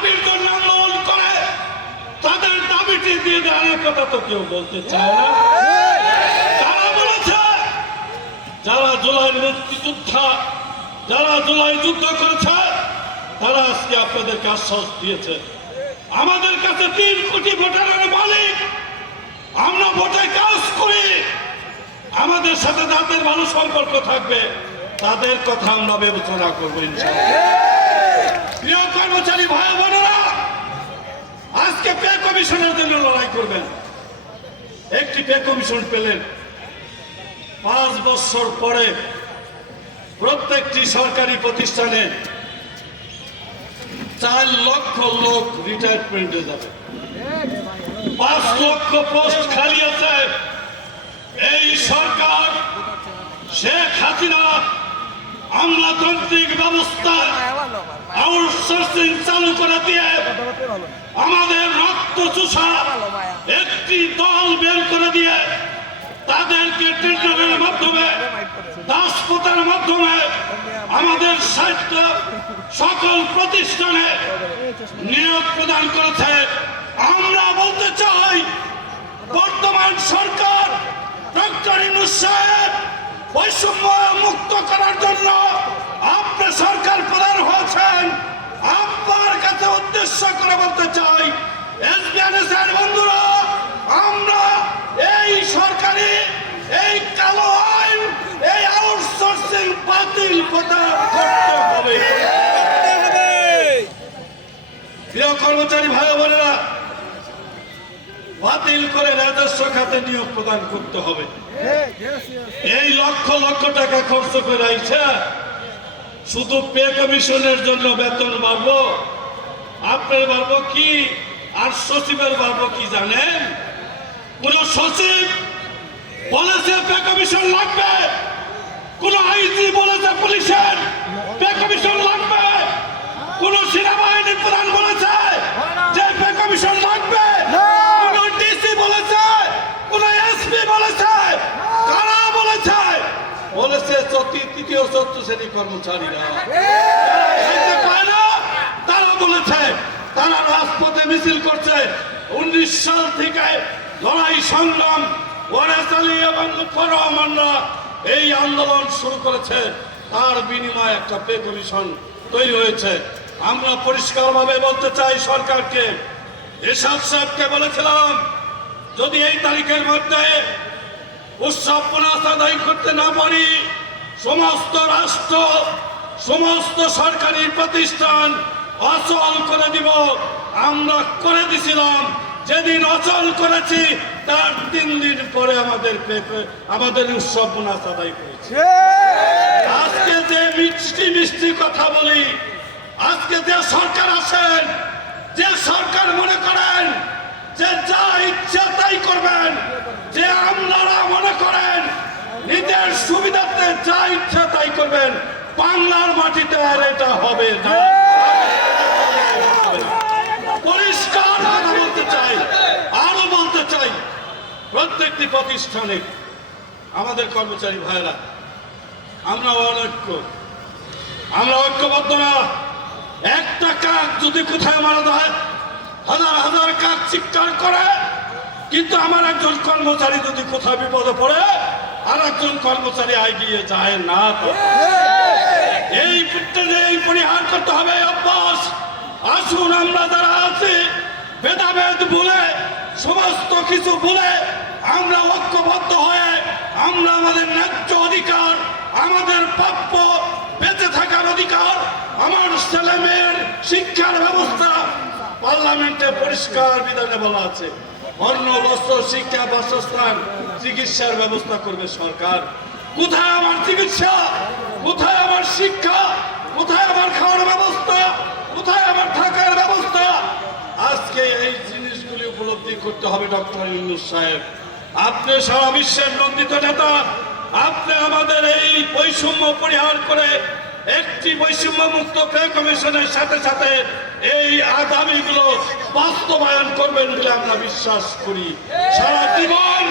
দাবির জন্য আন্দোলন করে, তাদের দাবিটি দিয়ে দেওয়ার কথা তো কেউ বলতে চায় না। তারা বলেছে, যারা জুলাই মুক্তিযোদ্ধা, যারা জুলাই যুদ্ধ করেছে, তারা আজকে আপনাদেরকে আশ্বাস দিয়েছে। আমাদের কাছে তিন কোটি ভোটারের মালিক, আমরা ভোটে কাজ করি। আমাদের সাথে যাদের ভালো সম্পর্ক থাকবে, তাদের কথা আমরা বিবেচনা করব ইনশাআল্লাহ। প্রিয় কর্মচারী ভাই বোনেরা, আজকে পে কমিশনের জন্য লড়াই করবেন। একটি পে কমিশন পেলেন। পাঁচ বছর পরে প্রত্যেকটি সরকারি প্রতিষ্ঠানে চার লক্ষ লোক রিটায়ারমেন্টে যাবে। পাঁচ লক্ষ পোস্ট খালি আছে। এই সরকার শেখ হাসিনা আমলাতান্ত্রিক ব্যবস্থা আউটসোর্সিং চালু করে দিয়ে আমাদের রক্ত চুষা একটি দল বের করে দিয়ে তাদেরকে টেন্ডারের মাধ্যমে, দাসপতার মাধ্যমে আমাদের সাহিত্য সকল প্রতিষ্ঠানে নিয়োগ প্রদান করেছে। আমরা বলতে চাই, বর্তমান সরকার বৈষম্য মুক্ত করার জন্য আপনি সরকার প্রধান হয়েছেন। আপনার কাছে উদ্দেশ্য করে বলতে চাই এসবিআইএসের বন্ধুরা আমরা এই সরকারি এই কালো আইন এই আউটসোর্সিং বাতিল কথা করতে হবে। প্রিয় কর্মচারী ভাই বোনেরা বাতিল করে রাজস্ব খাতে নিয়োগ প্রদান করতে হবে। এই লক্ষ লক্ষ টাকা খরচ করে আইছে। শুধু পে কমিশনের জন্য বেতন বাড়বো? আপনার বাড়বো কি? আর সচিবের বাড়বো কি জানেন? কোন সচিব বলেছে পে কমিশন লাগবে। কোন আইজি বলেছে পুলিশের পে কমিশন লাগবে। কোন সেনাবাহিনীর প্রধান বলেছে যে পে কমিশন লাগবে কোন ডিসি বলেছে কোন এসপি বলেছে কারা বলেছে বলেছে তৃতীয় চতুর্থ শ্রেণি কর্মচারীরা। তারা বলেছে তারা রাজপথে মিছিল করছে। উনিশ সাল থেকে লড়াই সংগ্রাম ওয়ারাসালি এবং ফরমানরা এই আন্দোলন শুরু করেছে। তার বিনিময়ে একটা পে কমিশন তৈরি হয়েছে। আমরা পরিষ্কারভাবে বলতে চাই সরকারকে। এরশাদ সাহেবকে বলেছিলাম যদি এই তারিখের মধ্যে উৎসব পুনঃ আদায় করতে না পারি, সমস্ত রাষ্ট্র, সমস্ত সরকারি প্রতিষ্ঠান অচল করে দিব। আমরা করে দিছিলাম, যেদিন অচল করেছি, তার তিন দিন পরে আমাদের আমাদের উৎসব পুনঃ আদায় করেছি আজকে যে মিষ্টি মিষ্টি কথা বলি, আজকে যে সরকার আছেন, যে সরকার মনে করেন, যে যা ইচ্ছা তাই করবেন যে আমলারা মনে করেন নিজের সুবিধাতে যা ইচ্ছা তাই করবেন, বাংলার মাটিতে আর এটা হবে পরিষ্কার বলতে চাই, আরও বলতে চাই, প্রত্যেকটি প্রতিষ্ঠানে আমাদের কর্মচারী ভাইরা আমরা অনৈক্য আমরা ঐক্যবদ্ধ না। একটা কাক যদি কোথায় মারা যায়, হাজার হাজার কাক চিৎকার করে, কিন্তু আমার একজন কর্মচারী যদি কোথাও বিপদে পড়ে আর একজন কর্মচারী এগিয়ে যায় না এই এই পরিহার করতে হবে অভ্যাস। আসুন আমরা যারা আছি ভেদাভেদ ভুলে সমস্ত কিছু ভুলে আমরা ঐক্যবদ্ধ হয়ে আমরা আমাদের ন্যায্য অধিকার আমাদের প্রাপ্য বেঁচে থাকার অধিকার আমার ছেলে মেয়ের শিক্ষার ব্যবস্থা পার্লামেন্টে পরিষ্কার বিধানে বলা আছে। অন্য বস্ত্র শিক্ষা বাসস্থান চিকিৎসার ব্যবস্থা করবে সরকার। কোথায় আমার চিকিৎসা? কোথায় আমার শিক্ষা? কোথায় আমার খাওয়ার ব্যবস্থা? কোথায় আমার থাকার ব্যবস্থা? আজকে এই জিনিসগুলি উপলব্ধি করতে হবে ডক্টর ইউনুস সাহেব। আপনি সারা বিশ্বের নন্দিত নেতা। আপনি আমাদের এই বৈষম্য পরিহার করে একটি বৈষম্য মুক্ত পে কমিশনের সাথে সাথে এই আগামীগুলো বাস্তবায়ন করবেন বলে আমরা বিশ্বাস করি। সারা জীবন